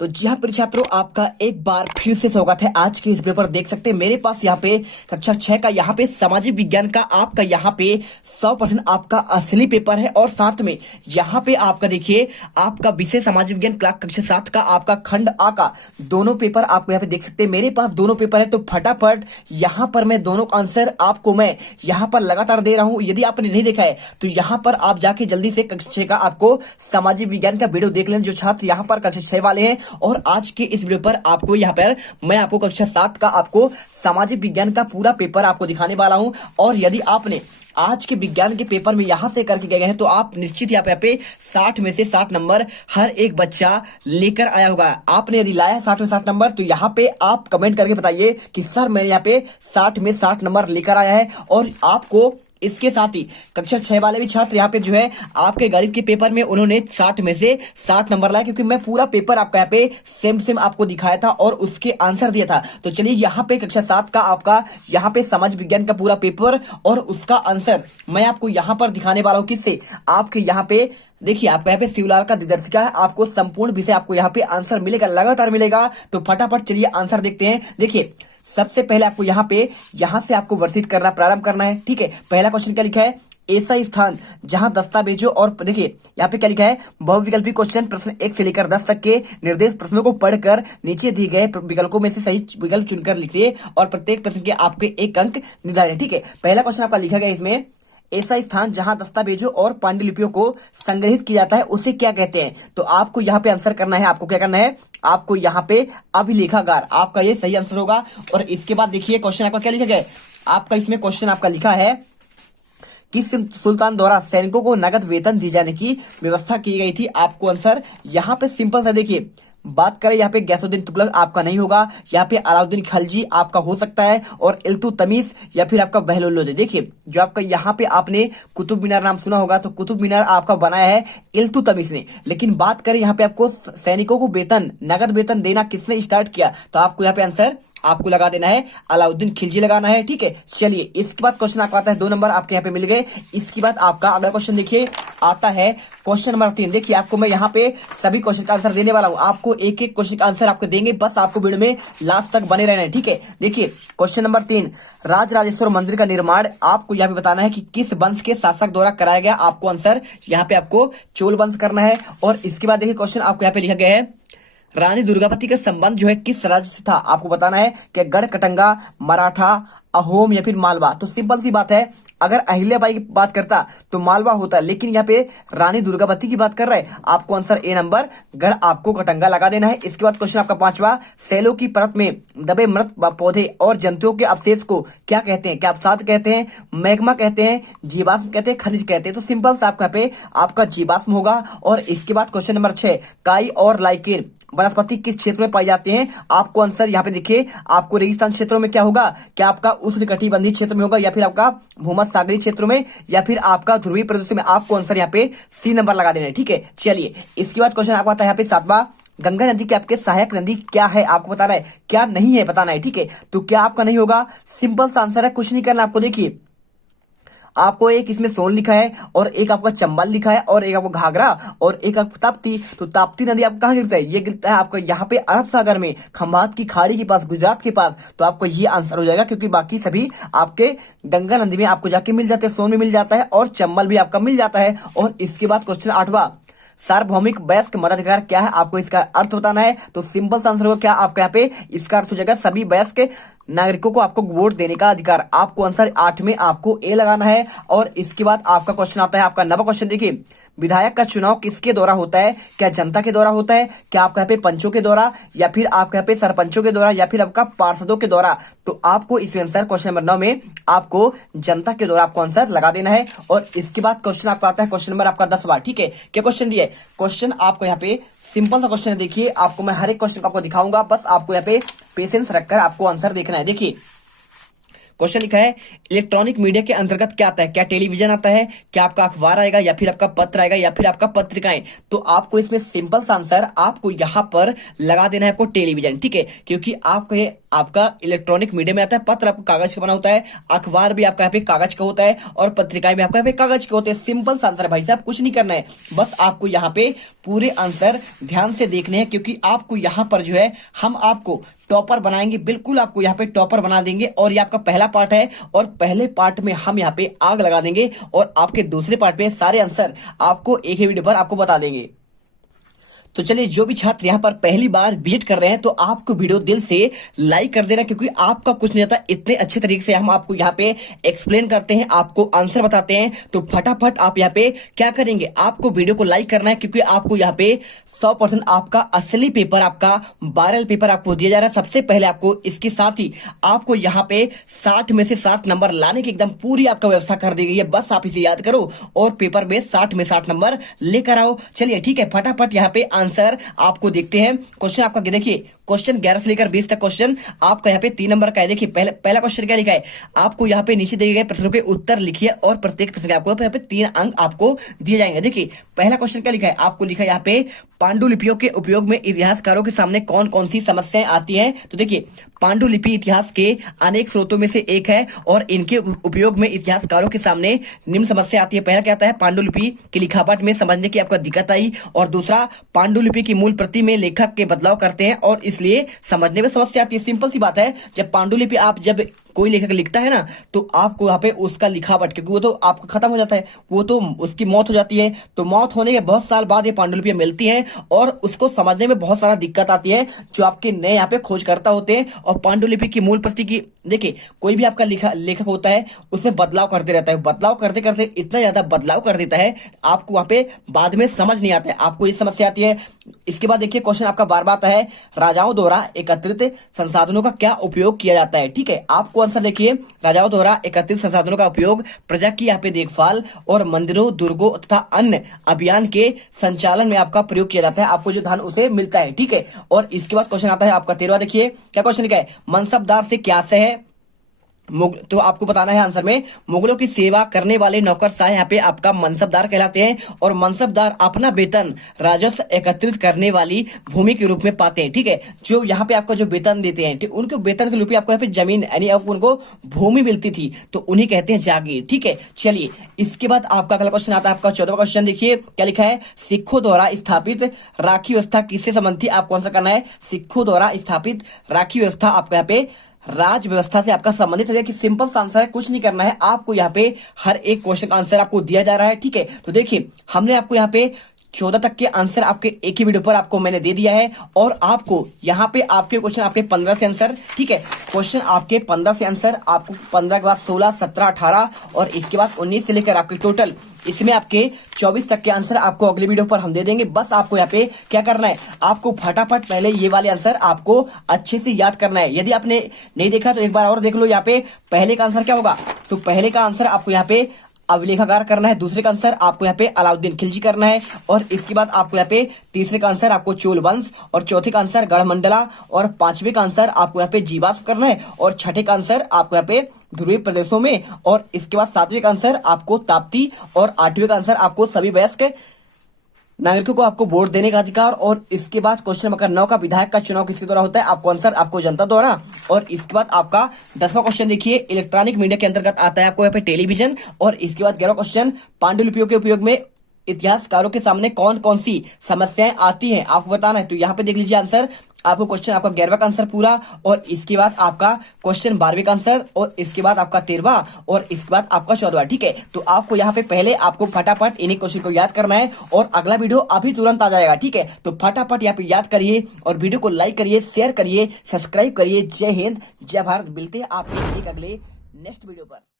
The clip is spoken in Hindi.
तो जी हाँ प्रिय छात्रों, आपका एक बार फिर से स्वागत है। आज के इस पेपर देख सकते हैं मेरे पास यहाँ पे कक्षा 6 का यहाँ पे सामाजिक विज्ञान का आपका यहाँ पे 100% आपका असली पेपर है। और साथ में यहाँ पे आपका देखिए आपका विषय सामाजिक विज्ञान क्लास कक्षा 7 का आपका खंड आ का दोनों पेपर आपको यहाँ पे देख सकते हैं। मेरे पास दोनों पेपर है, तो फटाफट यहाँ पर मैं दोनों का आंसर आपको मैं यहाँ पर लगातार दे रहा हूँ। यदि आपने नहीं देखा है तो यहाँ पर आप जाके जल्दी से कक्षा 6 का आपको सामाजिक विज्ञान का वीडियो देख लें, जो छात्र यहाँ पर कक्षा 6 वाले हैं। और आज के इस वीडियो पर आपको यहाँ पर मैं आपको कक्षा 7 का आपको सामाजिक विज्ञान का पूरा पेपर आपको दिखाने वाला हूं। और यदि आपने आज के विज्ञान के पेपर में यहां से करके गए हैं तो आप निश्चित यहाँ पे 60 में से 60 नंबर हर एक बच्चा लेकर आया होगा। आपने यदि लाया 60 में 60 नंबर तो यहाँ पे आप कमेंट करके बताइए कि सर मैंने यहाँ पे 60 में 60 नंबर लेकर आया है। और आपको इसके साथ ही कक्षा 6 वाले भी छात्र यहाँ पे जो है आपके गणित के पेपर में उन्होंने 60 में से 60 नंबर लाए, क्योंकि मैं पूरा पेपर आपका यहाँ पे सेम आपको दिखाया था और उसके आंसर दिया था। तो चलिए यहाँ पे कक्षा 7 का आपका यहाँ पे समाज विज्ञान का पूरा पेपर और उसका आंसर मैं आपको यहाँ पर दिखाने वाला हूँ। किससे? आपके यहाँ पे देखिए आपका यहाँ पे शिवलाल का दिदर्शिका है, आपको संपूर्ण विषय आपको यहाँ पे आंसर मिलेगा, लगातार मिलेगा। तो फटाफट चलिए आंसर देखते हैं। देखिए सबसे पहले आपको यहाँ से आपको वर्णित करना प्रारंभ करना है। ठीक है, पहला क्वेश्चन क्या लिखा है? ऐसा स्थान जहां दस्तावेजों और देखिए यहाँ पे क्या लिखा है? बहुविकल्पी क्वेश्चन प्रश्न 1 से लेकर 10 तक के निर्देश प्रश्नों को पढ़कर नीचे दिए गए विकल्पों में से सही विकल्प चुनकर लिखिए और प्रत्येक प्रश्न के आपके 1 अंक निर्धारित। ठीक है, पहला क्वेश्चन आपका लिखा गया इसमें, ऐसा स्थान जहां दस्तावेजों और पांडुलिपियों को संग्रहित किया जाता है उसे क्या कहते हैं? तो आपको यहाँ पे आंसर करना है। आपको क्या करना है? आपको यहाँ पे अभिलेखागार, आपका ये सही आंसर होगा। और इसके बाद देखिए क्वेश्चन आपका क्या लिखा गया है? आपका इसमें क्वेश्चन आपका लिखा है किस सुल्तान द्वारा सैनिकों को नगद वेतन दी जाने की व्यवस्था की गई थी? आपको आंसर यहाँ पे सिंपल सा देखिए, बात करें यहाँ पे गैसुद्दीन तुगलक आपका नहीं होगा, यहाँ पे अलाउद्दीन खिलजी आपका हो सकता है, और इल्तुतमिश या फिर आपका बहलुल लोदी। देखिए जो आपका यहाँ पे आपने कुतुब मीनार नाम सुना होगा, तो कुतुब मीनार आपका बनाया है इल्तुतमिश ने। लेकिन बात करें यहाँ पे आपको सैनिकों को वेतन नगद वेतन देना किसने स्टार्ट किया, तो आपको यहाँ पे आंसर आपको लगा देना है अलाउद्दीन खिलजी लगाना है। ठीक है, चलिए इसके बाद क्वेश्चन आपका आता है 2 नंबर आपके यहाँ पे मिल गए। इसके बाद आपका अगला क्वेश्चन देखिए आता है क्वेश्चन नंबर 3। देखिए आपको मैं यहाँ पे सभी क्वेश्चन का आंसर देने वाला हूँ, आपको एक एक क्वेश्चन का आंसर आपको देंगे, बस आपको वीडियो में लास्ट तक बने रहना है। ठीक है, देखिए क्वेश्चन नंबर 3, राजराजेश्वर मंदिर का निर्माण आपको यहाँ पे बताना है कि किस वंश के शासक द्वारा कराया गया। आपको आंसर यहाँ पे आपको चोल वंश करना है। और इसके बाद देखिए क्वेश्चन आपको यहाँ पे लिखा गया है, रानी दुर्गावती का संबंध जो है किस राज्य से था? आपको बताना है कि गढ़ कटंगा, मराठा, अहोम या फिर मालवा। तो सिंपल सी बात है, अगर अहिल्याबाई की बात करता तो मालवा होता, लेकिन यहाँ पे रानी दुर्गावती की बात कर रहा है, आपको आंसर ए नंबर गढ़ आपको कटंगा लगा देना है। इसके बाद क्वेश्चन आपका 5वां, सेलों की परत में दबे मृत पौधे और जंतुओं के अवशेष को क्या कहते हैं? क्या अवसाद कहते हैं, मैग्मा कहते हैं, जीवाश्म कहते हैं, खनिज कहते हैं? तो सिंपल सा आपका पे आपका जीवाश्म होगा। और इसके बाद क्वेश्चन नंबर 6, काई और लाइकेन वनस्पति किस क्षेत्र में पाई जाती हैं? आपको आंसर यहाँ पे देखिए, आपको रेगिस्तान क्षेत्रों में क्या होगा? क्या आपका उष्णकटिबंधीय क्षेत्र में होगा, या फिर आपका भूमध्य सागरीय क्षेत्रों में, या फिर आपका ध्रुवीय प्रदेशों में? आपको आंसर यहाँ पे सी नंबर लगा देना है। ठीक है, चलिए इसके बाद क्वेश्चन आपको आता है यहाँ पे 7वां, गंगा नदी के आपके सहायक नदी क्या है? आपको बताना है, क्या नहीं है बताना है। ठीक है, तो क्या आपका नहीं होगा? सिंपल सा आंसर है, कुछ नहीं करना आपको। देखिए आपको एक इसमें सोन लिखा है, और एक आपका चंबल लिखा है, और एक आपको घाघरा, और एक आपको ताप्ती। तो ताप्ती नदी आपको कहाँ गिरता है? ये गिरता है आपका यहाँ पे अरब सागर में, खंभात की खाड़ी के पास, गुजरात के पास। तो आपको ये आंसर हो जाएगा, क्योंकि बाकी सभी आपके गंगा नदी में आपको जाके मिल जाते हैं, सोन में मिल जाता है और चंबल भी आपका मिल जाता है। और इसके बाद क्वेश्चन 8वां, सार्वभौमिक वयस्क मताधिकार क्या है? आपको इसका अर्थ बताना है। तो सिंपल सा आंसर होगा क्या आपका यहाँ पे? इसका अर्थ हो जाएगा सभी वयस्क नागरिकों को आपको वोट देने का अधिकार। आपको आंसर 8 में आपको ए लगाना है। और इसके बाद आपका क्वेश्चन आता है आपका 9वां क्वेश्चन। देखिए विधायक का चुनाव किसके द्वारा होता है? क्या जनता के द्वारा होता है? क्या आपका यहाँ पे पंचों के द्वारा, या फिर आपके यहाँ पे सरपंचों के द्वारा, या फिर आपका पार्षदों के द्वारा? तो आपको इसमें आंसर क्वेश्चन नंबर 9 में आपको जनता के द्वारा आपको आंसर लगा देना है। और इसके बाद क्वेश्चन आपका आता है क्वेश्चन नंबर आपका 10वां। ठीक है, क्या क्वेश्चन दिया है? क्वेश्चन आपको यहाँ पे सिंपल सा क्वेश्चन है। देखिए आपको मैं हर एक क्वेश्चन को आपको दिखाऊंगा, बस आपको यहाँ पे पेशेंस रखकर आपको आंसर देखना है। देखिए क्वेश्चन लिखा है इलेक्ट्रॉनिक मीडिया के अंतर्गत क्या आता है, क्या टेलीविजन आता है, क्या आपका अखबार आएगा, या फिर आपका पत्र आएगा, या फिर आपका पत्रिकाएं। तो आपको इसमें सिंपल सा आंसर आपको यहां पर लगा देना है आपको टेलीविजन, ठीक है, क्योंकि आपका इलेक्ट्रॉनिक मीडिया में आता है। पत्र आपको कागज का बना होता है, अखबार भी आपका यहाँ पे कागज का होता है, और पत्रिकाएं भी आपका यहाँ पे कागज के होते हैं। सिंपल सा आंसर है भाई साहब, कुछ नहीं करना है, बस आपको यहाँ पे पूरे आंसर ध्यान से देखने हैं, क्योंकि आपको यहाँ पर जो है हम आपको टॉपर बनाएंगे, बिल्कुल आपको यहाँ पे टॉपर बना देंगे। और ये आपका पहला पार्ट है, और पहले पार्ट में हम यहाँ पे आग लगा देंगे, और आपके दूसरे पार्ट में सारे आंसर आपको एक ही वीडियो पर आपको बता देंगे। तो चलिए, जो भी छात्र यहाँ पर पहली बार विजिट कर रहे हैं तो आपको वीडियो दिल से लाइक कर देना, क्योंकि आपका कुछ नहीं आता, इतने अच्छे तरीके से हम आपको यहाँ पे एक्सप्लेन करते हैं, आपको आंसर बताते हैं। तो फटाफट आप यहाँ पे क्या करेंगे, आपको वीडियो को लाइक करना है, क्योंकि आपको यहाँ पे 100% आपका असली पेपर, आपका वायरल पेपर आपको दिया जा रहा है। सबसे पहले आपको इसके साथ ही आपको यहाँ पे 60 में से 60 नंबर लाने की एकदम पूरी आपका व्यवस्था कर दी गई है। बस आप इसे याद करो और पेपर में 60 में 60 नंबर लेकर आओ। चलिए ठीक है, फटाफट यहाँ पे आंसर आपको देखते हैं। क्वेश्चन आपका देखिए, क्वेश्चन 11 से लेकर 20 तक क्वेश्चन आपका यहाँ पे 3 नंबर का है। देखिए पहला क्वेश्चन क्या लिखा है, आपको यहाँ पे नीचे दिए गए प्रश्नों के उत्तर लिखिए, और प्रत्येक प्रश्न के आपको यहाँ पे 3 अंक आपको दिए जाएंगे। देखिए पहला क्वेश्चन क्या लिखा है, आपको लिखा है यहाँ पे पांडुलिपियों के उपयोग में इतिहासकारों के सामने कौन कौन सी समस्याएं आती हैं। तो देखिए पांडुलिपि इतिहास के अनेक स्रोतों में से एक है, और इनके उपयोग में इतिहासकारों के सामने निम्न समस्या आती है। पहला क्या आता है, पांडुलिपि की लिखावट में समझने की आपको दिक्कत आई, और दूसरा पांडुलिपि की मूल प्रति में लेखक के बदलाव करते हैं और इसलिए समझने में समस्या आती है। सिंपल सी बात है, जब पांडुलिपि जब कोई लेखक लिखता है ना, तो आपको यहाँ पे उसका लिखावट, क्योंकि वो तो आपका खत्म हो जाता है, वो तो उसकी मौत हो जाती है, तो मौत होने के बहुत साल बाद ये पांडुलिपियां मिलती हैं, और उसको समझने में बहुत सारा दिक्कत आती है, जो आपके नए यहाँ पे खोजकर्ता होते हैं। और पांडुलिपि की मूल प्रति की, देखिए कोई भी आपका लेखक होता है, उसमें बदलाव करते रहता है, बदलाव करते करते इतना ज्यादा बदलाव कर देता है, आपको वहां पे बाद में समझ नहीं आता है, आपको ये समस्या आती है। इसके बाद देखिए क्वेश्चन आपका बार बार आता है, राजाओं द्वारा एकत्रित संसाधनों का क्या उपयोग किया जाता है। ठीक है, आपको आंसर देखिए, राजाओं द्वारा एकत्रित संसाधनों का उपयोग प्रजा की यहाँ पे देखभाल और मंदिरों, दुर्गों तथा अन्य अभियान के संचालन में आपका प्रयोग किया जाता है, आपको जो धन उसे मिलता है। ठीक है, और इसके बाद क्वेश्चन आता है आपका 13वां। देखिए क्या क्वेश्चन लिखा है, मनसबदार से क्या आशय है। तो आपको बताना है आंसर में, मुगलों की सेवा करने वाले नौकरशाह यहाँ पे आपका मनसबदार कहलाते हैं, और मनसबदार अपना वेतन राजस्व एकत्रित करने वाली भूमि के रूप में पाते हैं। ठीक है, जो यहाँ पे आपका जो वेतन देते हैं, उनके वेतन के रूप में आपको यहाँ पे जमीन यानी आपको उनको भूमि मिलती थी, तो उन्हें कहते हैं जागीर। ठीक है, चलिए इसके बाद आपका अगला क्वेश्चन आता है आपका 14वां क्वेश्चन। देखिए क्या लिखा है, सिखों द्वारा स्थापित राखी व्यवस्था किससे संबंधित थी। आपको आंसर करना है, सिखों द्वारा स्थापित राखी व्यवस्था आपको यहाँ पे राज व्यवस्था से आपका संबंधित है। कि सिंपल सा आंसर है, कुछ नहीं करना है, आपको यहाँ पे हर एक क्वेश्चन का आंसर आपको दिया जा रहा है। ठीक है, तो देखिए हमने आपको यहाँ पे 14 तक के आंसर आपके एक ही वीडियो पर आपको मैंने दे दिया है, और आपको यहाँ पे आपके क्वेश्चन आपके 15 से आंसर, ठीक है, क्वेश्चन आपके 15 से आंसर, आपको 15 के बाद 16, 17, 18 और इसके बाद 19 से लेकर आपके टोटल इसमें आपके 24 तक के आंसर आपको अगले वीडियो पर हम दे देंगे। बस आपको यहाँ पे क्या करना है, आपको फटाफट पहले ये वाले आंसर आपको अच्छे से याद करना है। यदि आपने नहीं देखा तो एक बार और देख लो। यहाँ पे पहले का आंसर क्या होगा, तो पहले का आंसर आपको यहाँ पे अभिलेखागार करना है, दूसरे का आंसर आपको यहाँ पे अलाउद्दीन खिलजी करना है, और इसके बाद आपको यहाँ पे तीसरे का आंसर आपको चोल वंश, और चौथे का आंसर गढ़मंडला, और पांचवे का आंसर आपको यहाँ पे जीवाश्म करना है, और छठे का आंसर आपको यहाँ पे ध्रुवीय प्रदेशों में, और इसके बाद सातवें का आंसर आपको ताप्ती, और आठवें का आंसर आपको सभी वयस्क नागरिकों को आपको वोट देने का अधिकार, और इसके बाद क्वेश्चन नंबर 9 का विधायक का चुनाव किसके द्वारा होता है। आपको आंसर आपको जनता द्वारा। और इसके बाद आपका 10वां क्वेश्चन देखिए, इलेक्ट्रॉनिक मीडिया के अंतर्गत आता है आपको यहाँ पे टेलीविजन। और इसके बाद 11वां क्वेश्चन, पांडुलिपियों के उपयोग में इतिहासकारों के सामने कौन कौन सी समस्याएं आती हैं आपको बताना है। तो यहाँ पे देख लीजिए आंसर, आपको क्वेश्चन आपका 11वां का आंसर पूरा, और इसके बाद आपका क्वेश्चन 12वें का आंसर, और इसके बाद आपका 13वां, और इसके बाद आपका 14वां। ठीक है, तो आपको यहाँ पे पहले आपको फटाफट इन्हीं क्वेश्चन को याद करना है, और अगला वीडियो अभी तुरंत आ जाएगा। ठीक है, तो फटाफट यहाँ पे याद करिए, और वीडियो को लाइक करिए, शेयर करिए, सब्सक्राइब करिए। जय हिंद, जय भारत। मिलते हैं आपके एक अगले नेक्स्ट वीडियो पर।